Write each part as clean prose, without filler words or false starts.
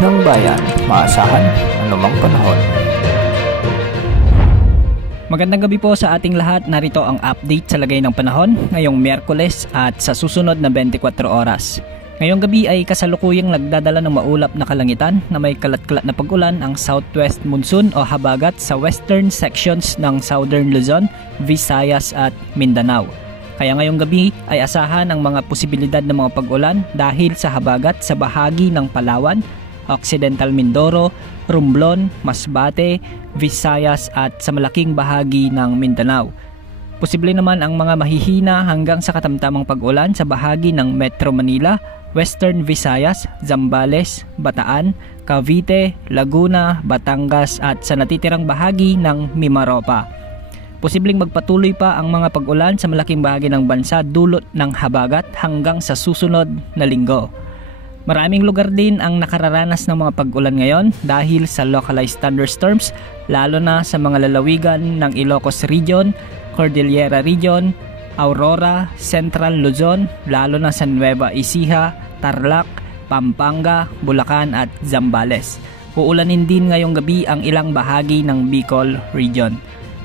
ng bayan, maasahan anumang panahon. Magandang gabi po sa ating lahat. Narito ang update sa lagay ng panahon ngayong Miyerkules at sa susunod na 24 oras. Ngayong gabi ay kasalukuyang nagdadala ng maulap na kalangitan na may kalat-kalat na pag-ulan ang southwest monsoon o habagat sa western sections ng Southern Luzon, Visayas at Mindanao. Kaya ngayong gabi ay asahan ang mga posibilidad ng mga pag-ulan dahil sa habagat sa bahagi ng Palawan, Occidental Mindoro, Romblon, Masbate, Visayas at sa malaking bahagi ng Mindanao. Posible naman ang mga mahihina hanggang sa katamtamang pag-ulan sa bahagi ng Metro Manila, Western Visayas, Zambales, Bataan, Cavite, Laguna, Batangas at sa natitirang bahagi ng Mimaropa. Posibleng magpatuloy pa ang mga pag-ulan sa malaking bahagi ng bansa dulot ng habagat hanggang sa susunod na linggo. Maraming lugar din ang nakararanas ng mga pag-ulan ngayon dahil sa localized thunderstorms, lalo na sa mga lalawigan ng Ilocos Region, Cordillera Region, Aurora, Central Luzon, lalo na sa Nueva Ecija, Tarlac, Pampanga, Bulacan at Zambales. Uulanin din ngayong gabi ang ilang bahagi ng Bicol Region.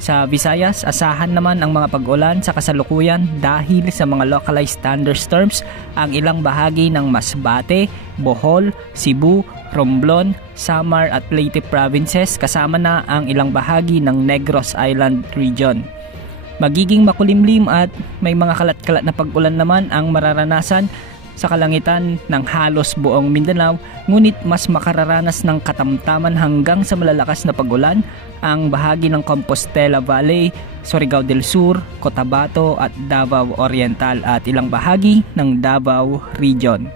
Sa Visayas, asahan naman ang mga pag-ulan sa kasalukuyan dahil sa mga localized thunderstorms ang ilang bahagi ng Masbate, Bohol, Cebu, Romblon, Samar at Leyte provinces kasama na ang ilang bahagi ng Negros Island region. Magiging makulimlim at may mga kalat-kalat na pag-ulan naman ang mararanasan sa kalangitan ng halos buong Mindanao, ngunit mas makararanas ng katamtaman hanggang sa malalakas na pag-ulan ang bahagi ng Compostela Valley, Surigao del Sur, Cotabato at Davao Oriental at ilang bahagi ng Davao Region.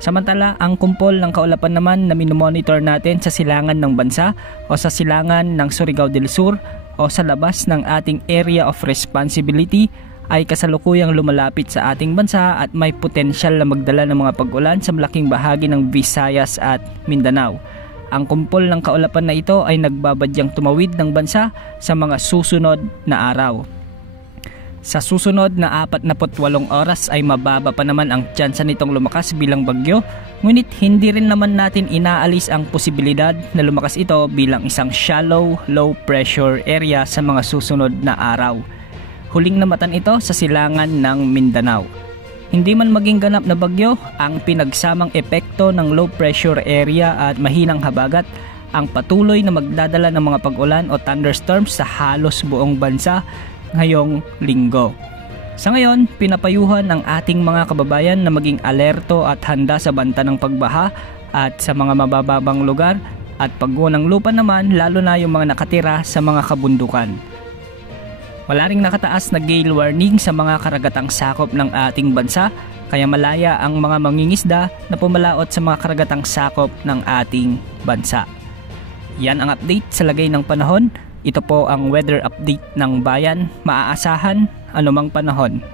Samantala, ang kumpol ng kaulapan naman na minomonitor natin sa silangan ng bansa o sa silangan ng Surigao del Sur o sa labas ng ating area of responsibility ay kasalukuyang lumalapit sa ating bansa at may potensyal na magdala ng mga pag-ulan sa malaking bahagi ng Visayas at Mindanao. Ang kumpol ng kaulapan na ito ay nagbabadyang tumawid ng bansa sa mga susunod na araw. Sa susunod na 48 oras ay mababa pa naman ang tsansa nitong lumakas bilang bagyo, ngunit hindi rin naman natin inaalis ang posibilidad na lumakas ito bilang isang shallow, low pressure area sa mga susunod na araw. Huling namatan ito sa silangan ng Mindanao. Hindi man maging ganap na bagyo, ang pinagsamang epekto ng low pressure area at mahinang habagat ang patuloy na magdadala ng mga pag-ulan o thunderstorms sa halos buong bansa ngayong linggo. Sa ngayon, pinapayuhan ang ating mga kababayan na maging alerto at handa sa banta ng pagbaha at sa mga mabababang lugar at pagguho ng lupa naman, lalo na yung mga nakatira sa mga kabundukan. Wala ring nakataas na gale warning sa mga karagatang sakop ng ating bansa, kaya malaya ang mga mangingisda na pumalaot sa mga karagatang sakop ng ating bansa. Yan ang update sa lagay ng panahon. Ito po ang weather update ng bayan, maaasahan anumang panahon.